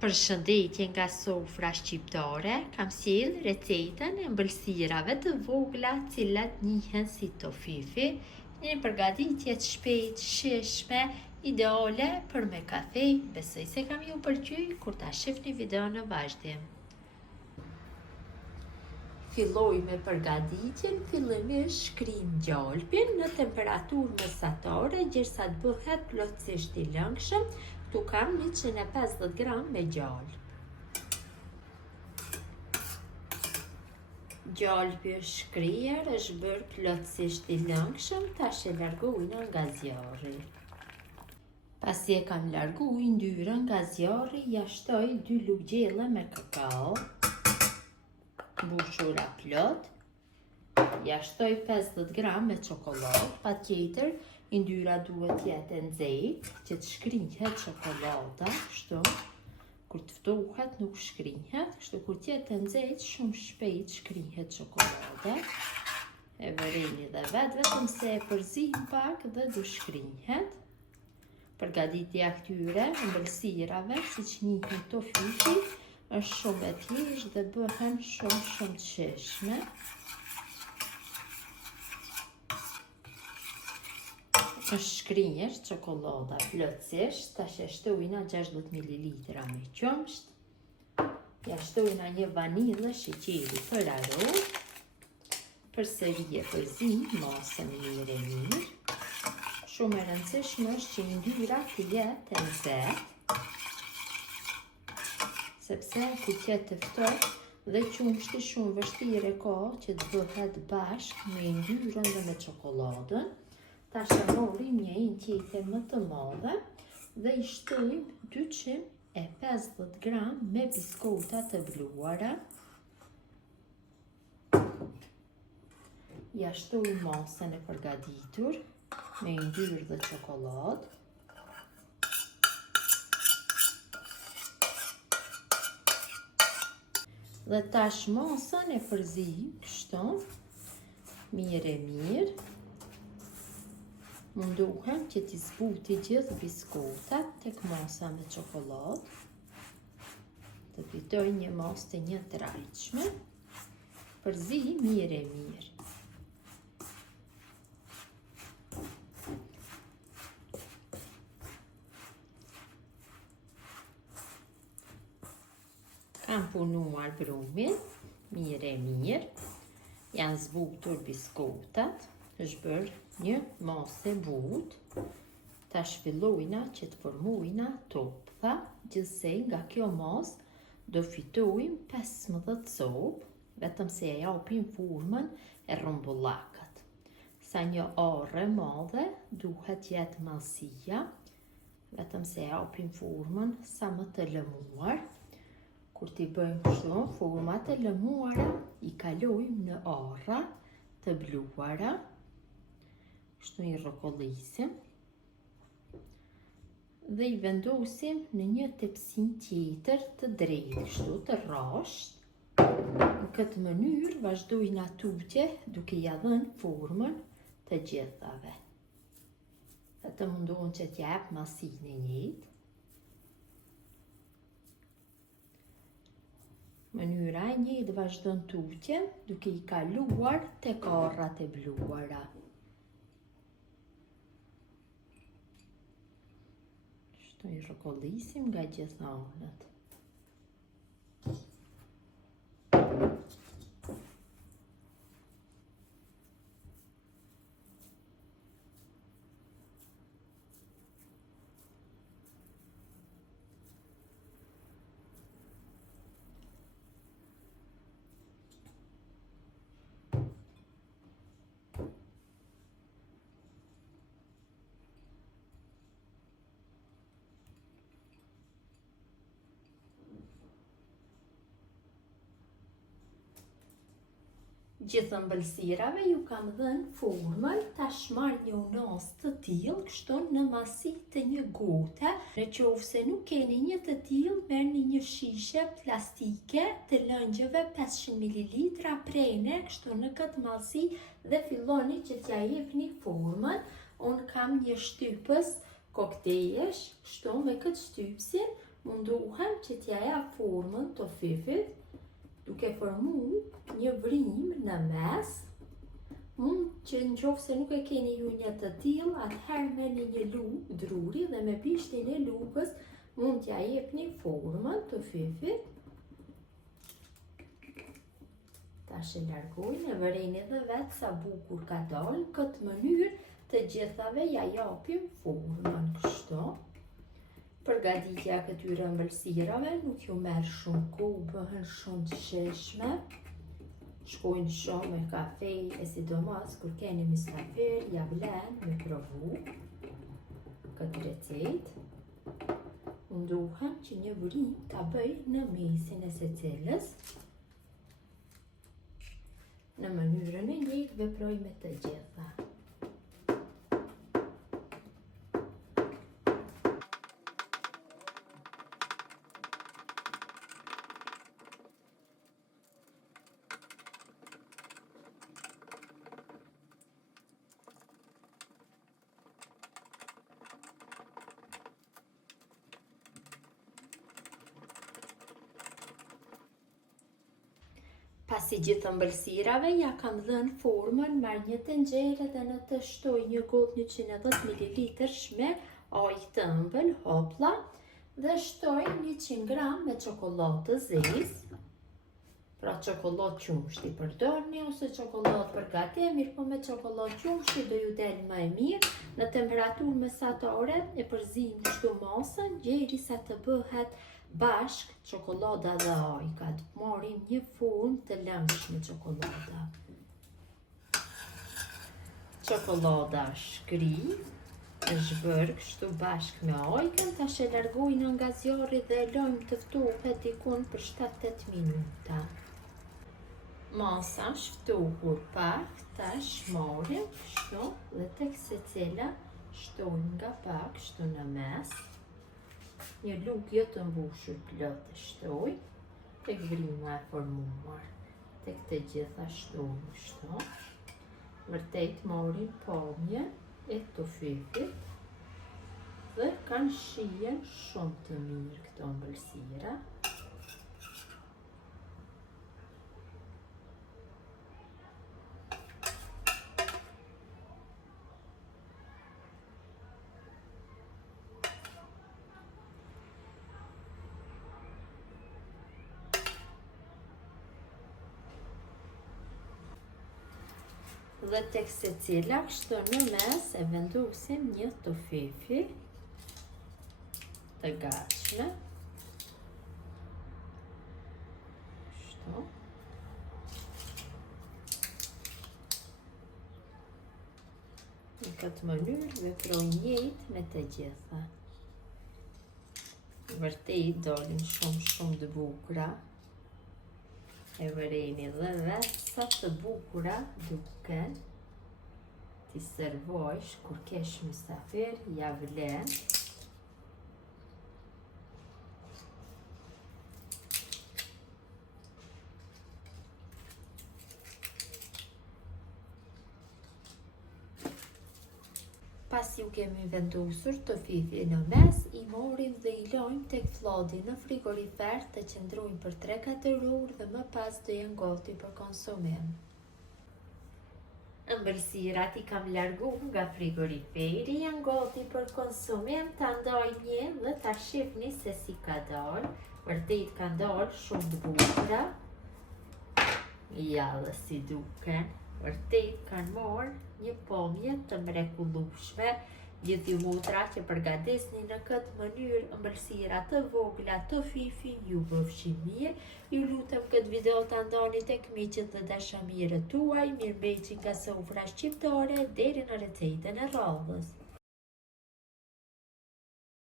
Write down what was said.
Përshëndetje nga sofra shqiptare, kam sjell recetën e ëmbëlsirave të vogla, cilat njihen si tofifi, një përgatitje të shpejtë, shijshme, ideale për me kafe. Besoj se kam ju pëlqyer kur ta shihni videon në vazhdim. Filloj me përgatitjen. Fillimisht shkrim gjalpin në temperaturë mesatare derisa të bëhet plotësisht i lëngshëm. Këtu kam 150 gram me gjalp. Gjalpi është shkrier, është bërë plotësisht i lëngshëm, tash e largojna nga zjarri. Pasi e kam larguar yndyrën nga zjarri, ja shtoj 2 lugë gjelle me kakao, mbushura plot. Ja shtoj 50 gram me çokoladë, patjetër yndyra duhet jetë e nxehtë që të shkrinhet çokolada, kështu. Kur të ftohet nuk shkrinhet, kështu kur të jetë e nxehtë shumë shpejt shkrinhet çokolada. E vëreni dhe vetëm se e përzim pak dhe do shkrinhet. Përgatitja këtyre ëmbëlsirave, siç njihen tofifi, është shumë e thjeshtë dhe bëhen shumë të shijshme. Është shkrinjer çokolada plotësisht. Tash e shtojna 60 ml me qumsht. Ja shtojna një vanilë, sheqeri për aromë. Përsëri e përzim masën mirë. Shumë e rëndësishme është që yndyra të jetë e nxehtë, sepse kur të jetë të ftohtë dhe qumshti shumë vështirë ka që të bëhet bashkë me yndyrën dhe me çokoladën. Tash e morim një tjetër më të madhe dhe i shtojmë 250 gram me biskota të bluara. Ja shtoj masën e përgatitur me yndyrë dhe çokoladë. Dhe tash masën e përzim kështu, mirë. Mundohem që t'i zbuti gjithë biskotat tek masa me çokoladë. Të fitoj një masë të njëtrajtshme. Përzi mirë. Kam punuar brumin, mirë. Janë zbutur biskotat, është bërë një masë e butë. Tash fillojna që të formojna topë. Gjithsej nga kjo masë do fitojmë 15 copë, vetëm se e japim formën e rrumbullakët. Sa një orë e madhe duhet jetë mallësia, vetëm se e japim formën sa më të lëmuar. Kur t'i bëjmë kështu, format e lëmuara i kalojmë në orra të bluara. Kështu i rrokollisim dhe i vendosim në një tepsin tjetër të drejtë, kështu të rrashtë. Në këtë mënyrë vazhdojna tutje duke ja dhënë formën të gjithave. Të mundohen që t'jap masinë e njëjtë. Mënyra e njëjtë vazhdon tutjen duke i kaluar tek orrat e bluara. Kështu i rrokollisim nga gjithë anët. Gjithë ëmbëlsirave ju kam dhënë formën, tash marr një unas të tillë, kështu në masi të një gote. Në qoftë se nuk keni një të tillë, merrni një shishe plastike të lëngjeve 500 ml prene, kështu në këtë mallësi dhe filloni që t'ja jepni formën. Unë kam një shtypës koktejlesh, kështu me këtë shtypsin Munduhem që t'ja jap formën të fyfit duke formu një vrim në mes. Mund që në qoftë se nuk e keni ju një të tillë, atëherë merrni një lugë druri dhe me bishtin e lugës mund t'ja jepni formën të fyfit. Tash e largojnë, e vërejni edhe vetë sa bukur ka dalë. Në këtë mënyrë të gjithave ja japim formën kështu. Përgatitja këtyre ëmbëlsirave nuk ju merr shumë kohë, bëhen shumë të sheshme, shkojnë shumë me kafe e sidomos kur keni mysafir, ja vlen me provu këtë recetë. Munduhem që një vrim ta bëj në mesin e secilës. Në mënyrën e njëjtë veproj me të gjitha. Pasi gjithë ëmbëlsirave ja kam dhënë formën, marr një tenxhere dhe në të shtoj një gotë 110 ml shme ujë të ëmbël, hopla, dhe shtoj 100 gram me çokoladë të zezë. Pra çokoladë qumshti përdorni ose çokoladë përgate, mirë po me çokoladë qumshti do ju del më e mirë. Në temperaturë mesatare e përzim kështu masën derisa të bëhet bashk çokolada dhe ajka. Të marrim një formë të lëngshme çokolada. Çokolada shkri, është bërë kështu bashk me ajkën. Tash e largojnë nga zjarri dhe e lojmë të ftohet dikun për 7-8 minuta. Masa shftohur pak, tash marrim kështu dhe tek secila shtojmë nga pak kështu në mes. Një lugë jo të mbushur plot e shtoj, tek vrima e formuar, tek të gjitha shtojmë kështu. Vërtet marrim pamje e të fyfit dhe kanë shijen shumë të mirë këto ëmbëlsira. Dhe tek secila kështu në mes e vendosim një të fyfi të gatshme. Kështu. Në këtë mënyrë veproj njëjtë me të gjitha. Vërtet dalin shumë të bukura. E vërejni dhe vetë sa të bukura duken. Ti servojsh kur kesh mysafir, ja vlen. Pas ju kemi vendosur të fyfi në mes, i morim dhe i lojmë tek flodi në frigorifer të qëndrojnë për 3-4 orë dhe më pas do jenë gati për konsumim. Ëmbëlsirat i kam largu nga frigoriferi, janë gati për konsumim, ta ndaj një dhe ta shifni se si ka dalë. Vërtet ka dalë shumë të bukura. Ja dhe si duken. Vërtet kanë marrë një pamje të mrekullueshme. Gjithë ju motra që përgatesni në këtë mënyrë ëmbëlsira të vogla të fyfi, ju bëfshin mirë. Ju lutem këtë video ta ndani tek miqët dhe dashamirët tuaj. Mirëmbëjtje nga sofra shqiptare deri në recetën e radhës.